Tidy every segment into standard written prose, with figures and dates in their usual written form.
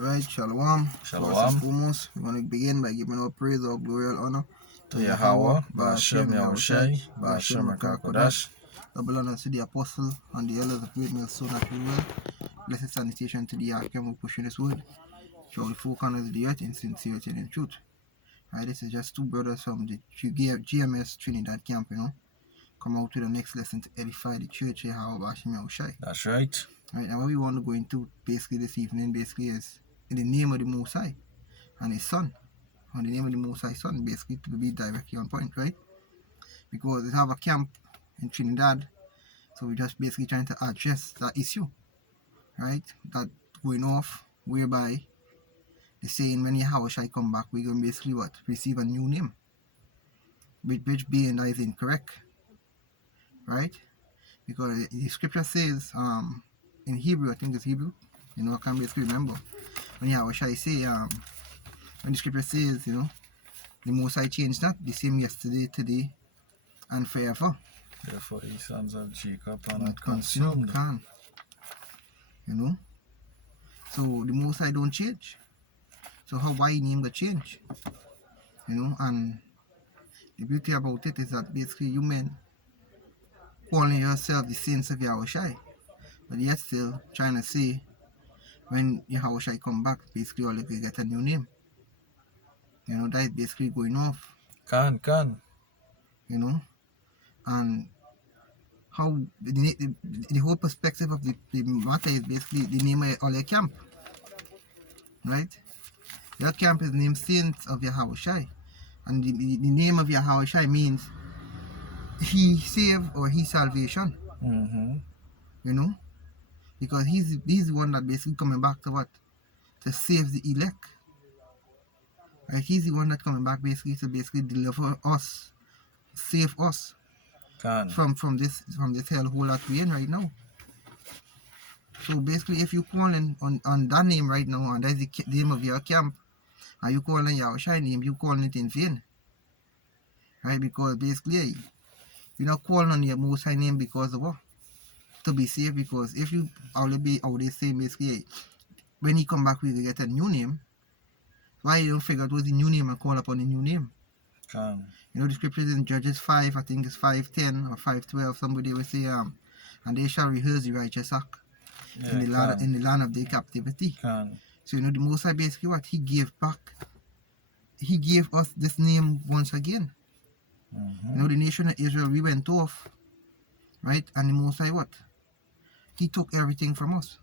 Alright, Shalom. Shalom. First and foremost, we want to begin by giving our praise, our glory, and honor To Yahweh, Ba'ashem Yahushai, Ba'ashem Kodash. Double honor to the apostle and the elders of great millstone at your will. Blessed sanitation to the Arkham who pushing this word. Show the four corners of the earth in sincerity and in truth. Alright, this is just two brothers from the GMS Trinidad camp, come out with the next lesson to edify the church, Yahweh Ba'ashem Yahushai. That's right. Right, and what we want to go into basically this evening is in the name of the Most High and His Son. On the name of the Most High Son, basically to be directly on point, right? Because they have a camp in Trinidad, so we're just basically trying to address that issue, right? That going off, whereby they're saying when Yahweh shall come back, we're going to basically what? Receive a new name, which being that is incorrect, right? Because the scripture says, in Hebrew, I think it's Hebrew, I can't basically remember. When Yahweh shall say, when the scripture says, the Most High changed not, the same yesterday, today, and forever. Therefore, the sons of Jacob are Not consumed. So the Most High don't change. So why name the change? And the beauty about it is that basically you men calling yourself the saints of Yahweh Shai, but yet still trying to say when Yahweh Shai come back, basically all you can get a new name. That is basically going off. Can. And how the whole perspective of the matter is basically the name of all your camp. Right? Your camp is named Saints of Yahweh Shai. And the name of Yahweh Shai means He save or He salvation. Because he's the one that basically coming back to what? To save the elect. Right? He's the one that coming back basically to deliver us, save us from this hellhole that we're in right now. So basically, if you calling on that name right now, and that's the name of your camp, and you calling Yahweh Shai name, you calling it in vain. Right? Because basically, you're not calling on your Most High name because of what? To be saved. Because if you already be out there saying basically, when He come back, we will get a new name. Why you don't figure out what's the new name and call upon the new name? The scriptures in Judges 5, I think it's 5:10 or 5:12, somebody will say, and they shall rehearse the righteous act in the land of their captivity. So the Most High basically what? He gave back. He gave us this name once again. The nation of Israel, we went off, right? And the Most High what? He took everything from us.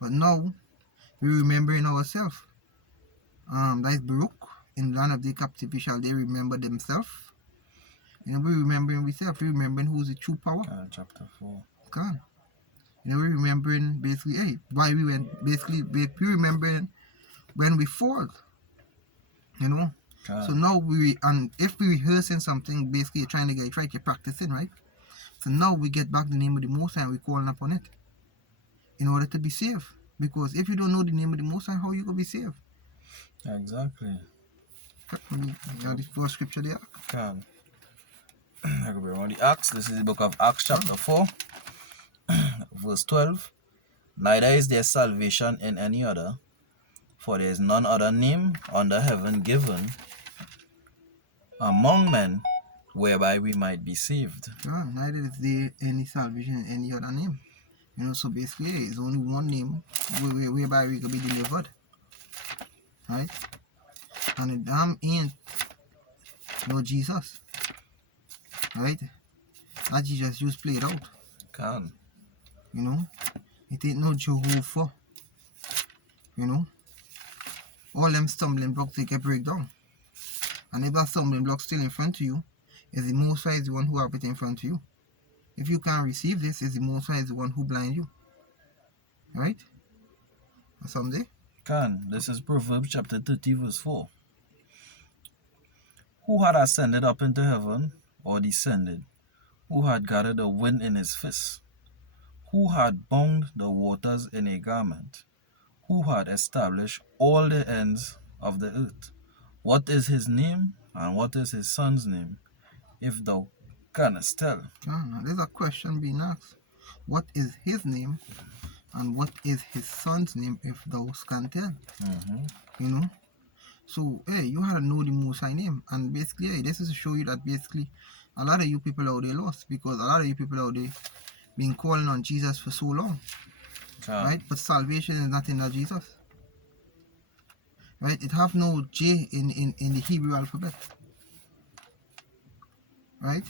But now, we're remembering ourselves. That is Baruch. In the land of their captivity shall they remember themselves. We're remembering ourselves. We're remembering who's the true power. Chapter 4. We're remembering basically, why we went, basically, we're remembering when we fall. So now and if we rehearsing something, basically trying to get right, you're practicing, right? So now we get back the name of the Most High and we're calling upon it in order to be saved. Because if you don't know the name of the Most High, how are you going to be saved? Exactly. The first scripture there. I could be around the Acts. This is the book of Acts, chapter 4, verse 12. Neither is there salvation in any other, for there is none other name under heaven given among men whereby we might be saved. Neither is there any salvation in any other name. So basically, it's only one name whereby we can be delivered. Right? And the damn ain't no Jesus. Right? That Jesus just played out. It ain't no Jehovah. All them stumbling blocks they can break down. And if that stumbling block still in front of you, is the Most High is the one who have it in front of you. If you can't receive this, is the Most High is the one who blind you. Right? Or someday? This is Proverbs chapter 30 verse 4. Who had ascended up into heaven, or descended? Who had gathered the wind in his fist? Who had bound the waters in a garment? Who had established all the ends of the earth? What is his name, and what is his son's name, if thou canst tell? There's a question being asked. What is his name, And what is his son's name if thou canst tell? Mm-hmm. You know? So, hey, you had to know the Most High name. And basically, hey, this is to show you that basically a lot of you people out there lost, because a lot of you people out there been calling on Jesus for so long, right? But salvation is not in that Jesus, right? It have no J in the Hebrew alphabet, right?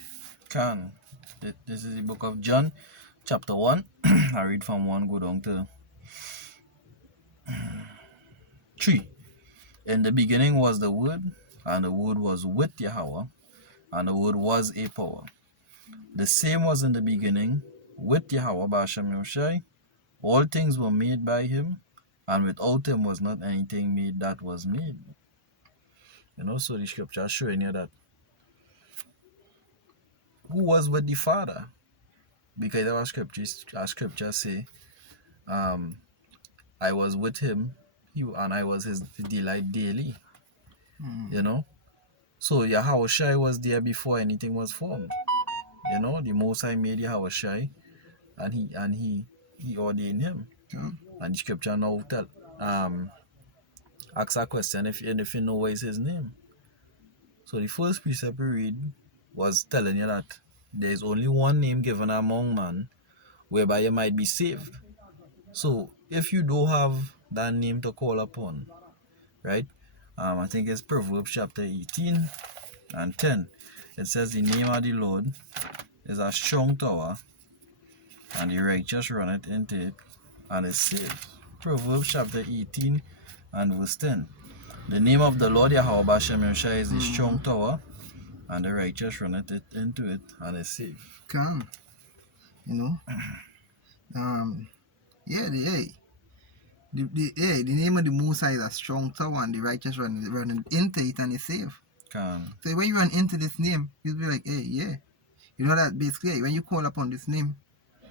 This is the book of John, chapter 1. I read from 1, go down to 3. In the beginning was the Word, and the Word was with Yahweh, and the Word was a power. The same was in the beginning with Yahweh B'Hashem Yoshai. All things were made by him, and without him was not anything made that was made. You know, so the scripture is showing you that who was with the Father? Because our scripture say, I was with him, and I was his delight daily. You know? So Yahweh was there before anything was formed. You know, the Most High made Yahweh, and he ordained him. Yeah. And the scripture now asks a question if you know what is his name. So the first precept we read was telling you that there is only one name given among man whereby you might be saved. So if you don't have that name to call upon, right? I think it's Proverbs chapter 18 and 10. It says the name of the Lord is a strong tower, and the righteous runneth into it and is saved. Proverbs chapter 18 and verse 10. The name of the Lord Yahweh B'Hashem Yoshai is a strong tower, and the righteous runneth into it and is saved. Can. You know? Yeah, the name of the Most High is a strong tower, and the righteous run into it and is saved. Can. So when you run into this name, you'll be like, hey, yeah. You know that basically, when you call upon this name,